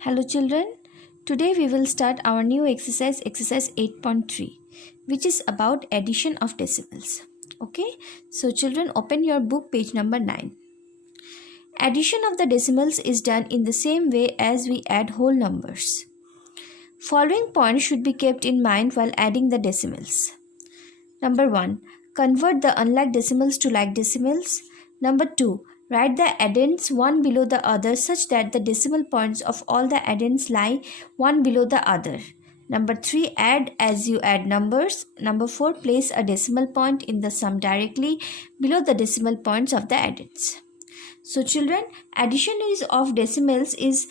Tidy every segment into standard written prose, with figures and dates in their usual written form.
Hello children, today we will start our new exercise 8.3, which is about addition of decimals. Okay, so children, open your book, page number 9. Addition of the decimals is done in the same way as we add whole numbers. Following points should be kept in mind while adding the decimals. Number 1. Convert the unlike decimals to like decimals. Number 2. Write the addends one below the other such that the decimal points of all the addends lie one below the other. Number 3. Add as you add numbers. Number 4. Place a decimal point in the sum directly below the decimal points of the addends. So children, addition of decimals is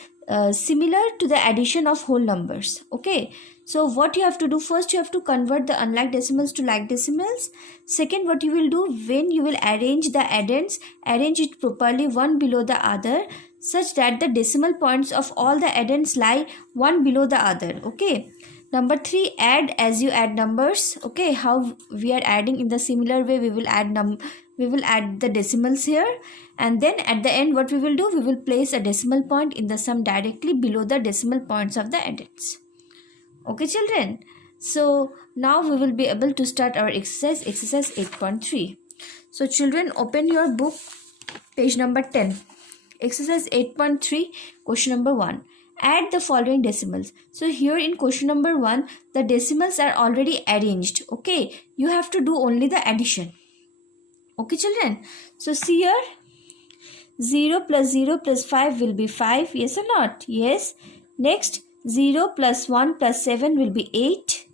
similar to the addition of whole numbers. Okay, so what you have to do, first you have to convert the unlike decimals to like decimals. Second, what you will do, when you will arrange the addends, arrange it properly one below the other such that the decimal points of all the addends lie one below the other. Okay, number 3, add as you add numbers. Okay, how we are adding in the similar way, we will add the decimals here, and then at the end what we will do, we will place a decimal point in the sum directly below the decimal points of the addends. Okay children, so now we will be able to start our exercise 8.3. so children, open your book, page number 10. Exercise 8.3, question number 1. Add the following decimals. So here in question number 1, the decimals are already arranged. Okay, you have to do only the addition. Okay children, so see here, 0 plus 0 plus 5 will be 5, yes or not? Yes. Next, 0 plus 1 plus 7 will be 8.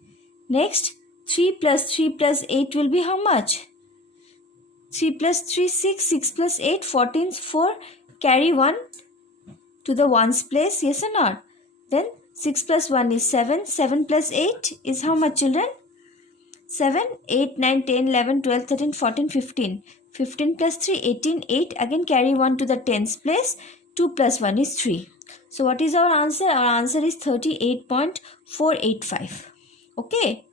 Next, 3 plus 3 plus 8 will be how much? 3 plus 3, 6, 6 plus 8, 14, 4, carry 1 to the ones place, yes or not? Then 6 plus 1 is 7, 7 plus 8 is how much children? 7, 8, 9, 10, 11, 12, 13, 14, 15. 15 plus 3, 18, 8. Again carry 1 to the tens place. 2 plus 1 is 3. So what is our answer? Our answer is 38.485. Okay.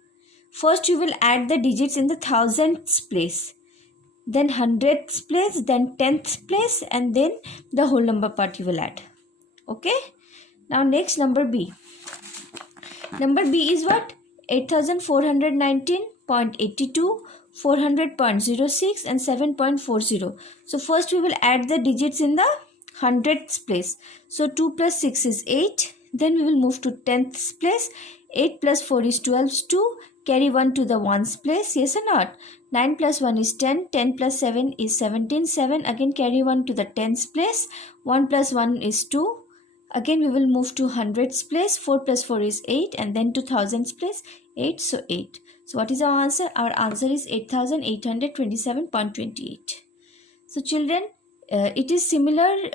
First you will add the digits in the thousands place. Then hundredths place. Then tenths place. And then the whole number part you will add. Okay. Now next, number B. Number B is what? 8419.82, 400.06 and 7.40. So first we will add the digits in the hundredths place. So 2 plus 6 is 8. Then we will move to tenths place. 8 plus 4 is 12, 2. Carry 1 to the ones place, yes or not? 9 plus 1 is 10. 10 plus 7 is 17, 7. Again carry 1 to the tens place. 1 plus 1 is 2. Again we will move to hundreds place. 4 plus 4 is 8, and then to thousands place, 8. So 8. So what is our answer? Our answer is 8827.28. So children, it is similar.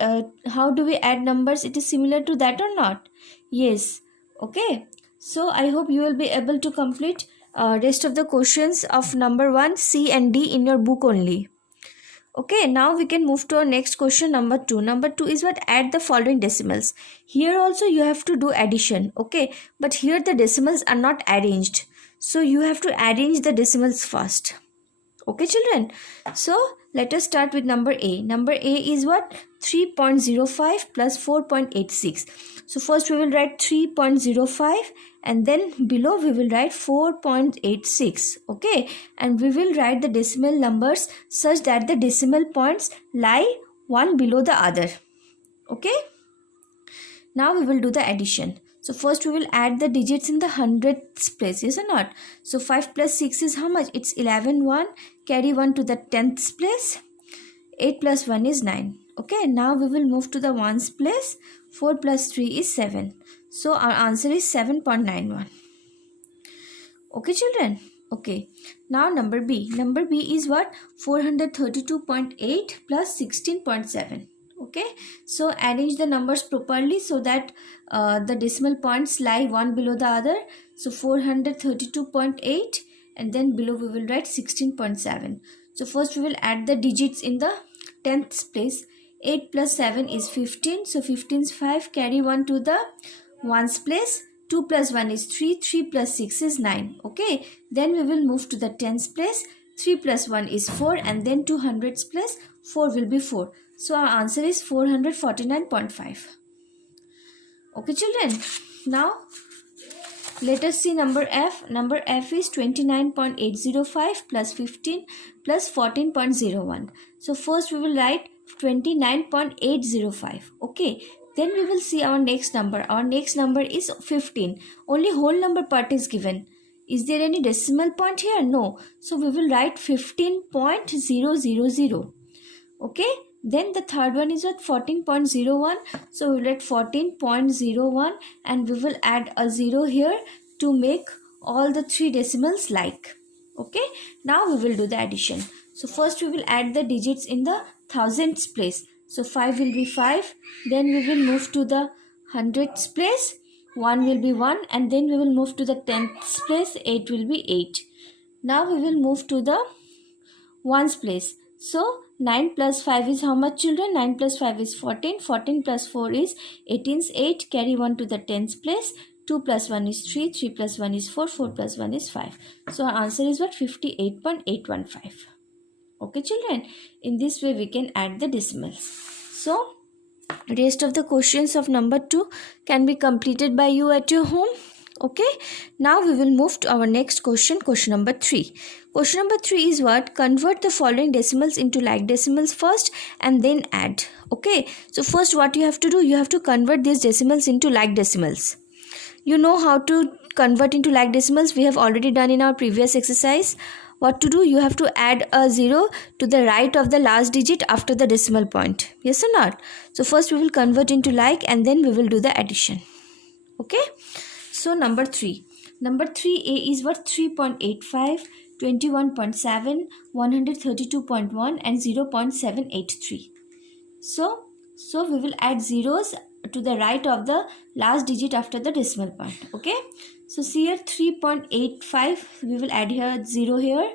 How do we add numbers? It is similar to that or not? Yes. Okay. So I hope you will be able to complete rest of the questions of number 1, C and D in your book only. Okay, now we can move to our next question, number 2. Number 2 is what? Add the following decimals. Here also you have to do addition. Okay, but here the decimals are not arranged. So you have to arrange the decimals first. Okay children, so let us start with number A. Number A is what? 3.05 plus 4.86. So first we will write 3.05 and then below we will write 4.86. Okay, and we will write the decimal numbers such that the decimal points lie one below the other. Okay, now we will do the addition. So first we will add the digits in the hundredths place, yes or not? So 5 plus 6 is how much? It's 11, 1. Carry 1 to the tenths place. 8 plus 1 is 9. Okay, now we will move to the ones place. 4 plus 3 is 7. So our answer is 7.91. Okay children? Okay. Now number B. Number B is what? 432.8 plus 16.7. Okay, so arrange the numbers properly so that the decimal points lie one below the other. So 432.8 and then below we will write 16.7. So first we will add the digits in the tenths place. 8 plus 7 is 15. So 15 is 5. Carry 1 to the ones place. 2 plus 1 is 3. 3 plus 6 is 9. Okay, then we will move to the tens place. 3 plus 1 is 4 and then 2 hundreds place. 4 will be 4. So our answer is 449.5. Okay children, now let us see number F. Number F is 29.805 plus 15 plus 14.01. So first we will write 29.805. Okay. Then we will see our next number. Our next number is 15. Only whole number part is given. Is there any decimal point here? No. So we will write 15.000. Okay. Then the third one is at 14.01. So we will write 14.01 and we will add a 0 here to make all the three decimals like. Okay. Now we will do the addition. So first we will add the digits in the thousands place. So 5 will be 5. Then we will move to the hundreds place. 1 will be 1 and then we will move to the tenths place. 8 will be 8. Now we will move to the ones place. So 9 plus 5 is how much children? 9 plus 5 is 14. 14 plus 4 is 18's 8. Carry 1 to the tens place. 2 plus 1 is 3. 3 plus 1 is 4. 4 plus 1 is 5. So our answer is what? 58.815. Okay children. In this way we can add the decimals. So rest of the questions of number 2 can be completed by you at your home. Okay. Now we will move to our next question. Question number 3. Question number 3 is what? Convert the following decimals into like decimals first and then add. Okay. So first what you have to do? You have to convert these decimals into like decimals. You know how to convert into like decimals. We have already done in our previous exercise. What to do? You have to add a 0 to the right of the last digit after the decimal point. Yes or not? So first we will convert into like and then we will do the addition. Okay. So number 3. Number 3A is what? 3.85, 21.7, 132.1 and 0.783. So we will add zeros to the right of the last digit after the decimal point. Okay. So see here 3.85 we will add here 0 here.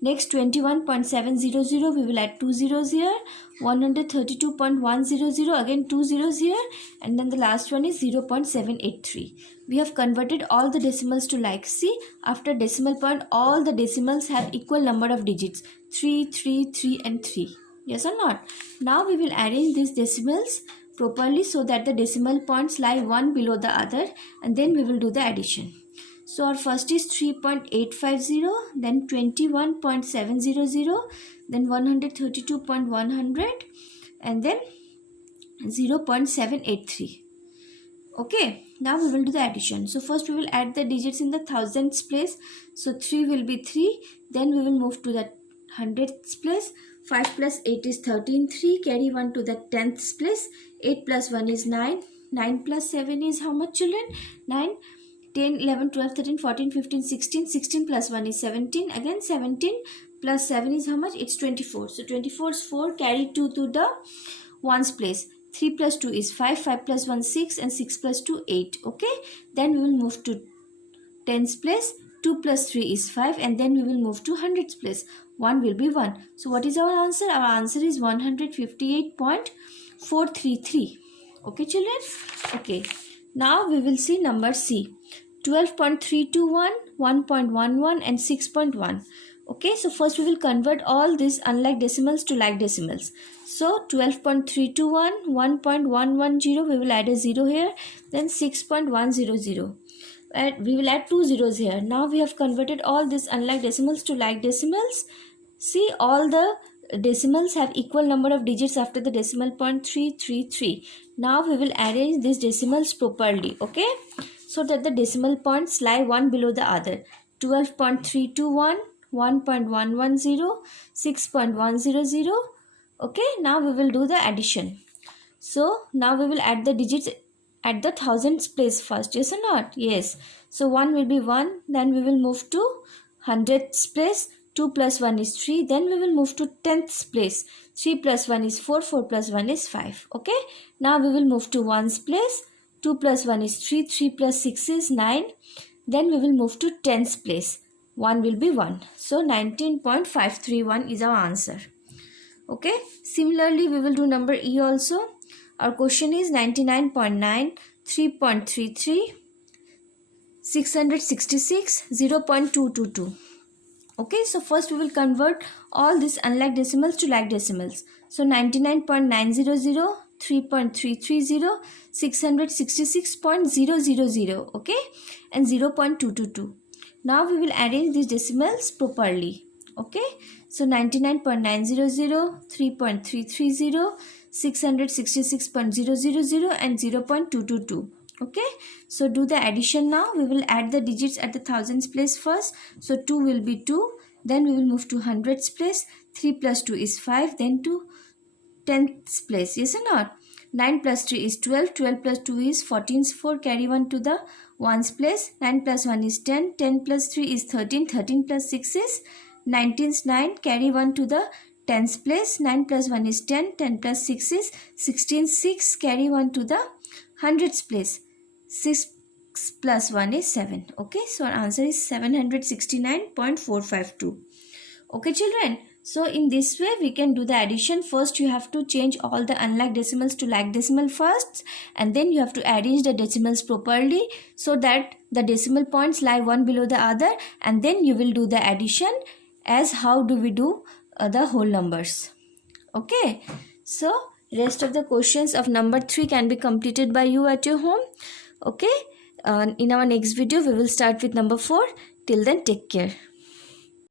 Next 21.700 we will add 2 zeros here. 132.100 again 2 zeros here. And then the last one is 0.783. We have converted all the decimals to like. See, after decimal point all the decimals have equal number of digits. 3, 3, 3 and 3. Yes or not? Now we will arrange these decimals properly so that the decimal points lie one below the other and then we will do the addition. So our first is 3.850, then 21.700, then 132.100 and then 0.783. Okay, now we will do the addition. So first we will add the digits in the thousands place. So 3 will be 3, then we will move to the hundreds place. 5 plus 8 is 13, 3, carry 1 to the tenths place. 8 plus 1 is 9, 9 plus 7 is how much children? 9, 10, 11, 12, 13, 14, 15, 16, 16 plus 1 is 17, again 17 plus 7 is how much? It's 24. So 24 is 4, carry 2 to the ones place. 3 plus 2 is 5, 5 plus 1 6 and 6 plus 2 8. Okay, then we will move to tens place. 2 plus 3 is 5 and then we will move to hundreds place. 1 will be 1. So what is our answer? Our answer is 158.433. Okay children? Okay. Now we will see number C. 12.321, 1.11 and 6.1. Okay, so first we will convert all these unlike decimals to like decimals. So 12.321, 1.110, we will add a 0 here. Then 6.100. We will add 2 zeros here. Now we have converted all these unlike decimals to like decimals. See, all the decimals have equal number of digits after the decimal point 333. Now we will arrange these decimals properly. Okay, so that the decimal points lie one below the other. 12.321, 1.110, 6.100. Okay, now we will do the addition. So now we will add the digits at the thousands place first. Yes or not? Yes. So 1 will be 1. Then we will move to hundreds place. 2 plus 1 is 3. Then we will move to tenths place. 3 plus 1 is 4. 4 plus 1 is 5. Okay. Now we will move to ones place. 2 plus 1 is 3. 3 plus 6 is 9. Then we will move to tens place. 1 will be 1. So 19.531 is our answer. Okay. Similarly, we will do number E also. Our question is 99.9, 3.33, 666, 0.222. Okay, so first we will convert all these unlike decimals to like decimals. So 99.900, 3.330, 666.000, okay, and 0.222. Now we will arrange these decimals properly, okay. So 99.900, 3.330, 666.000 and 0.222. Okay, so do the addition now. We will add the digits at the thousands place first. So 2 will be 2, then we will move to hundreds place. 3 plus 2 is 5, then to tenths place, yes or not. 9 plus 3 is 12, 12 plus 2 is 14, 4 carry 1 to the ones place. 9 plus 1 is 10, 10 plus 3 is 13, 13 plus 6 is 19's 9, carry 1 to the tens place. 9 plus 1 is 10, 10 plus 6 is 16, 6 carry 1 to the hundreds place. 6 plus 1 is 7. Okay, so our answer is 769.452. Okay children, so in this way we can do the addition. First you have to change all the unlike decimals to like decimal first, and then you have to arrange the decimals properly so that the decimal points lie one below the other, and then you will do the addition as how do we do the whole numbers. Okay, so rest of the questions of number 3 can be completed by you at your home. Okay, in our next video we will start with number 4. Till then, take care.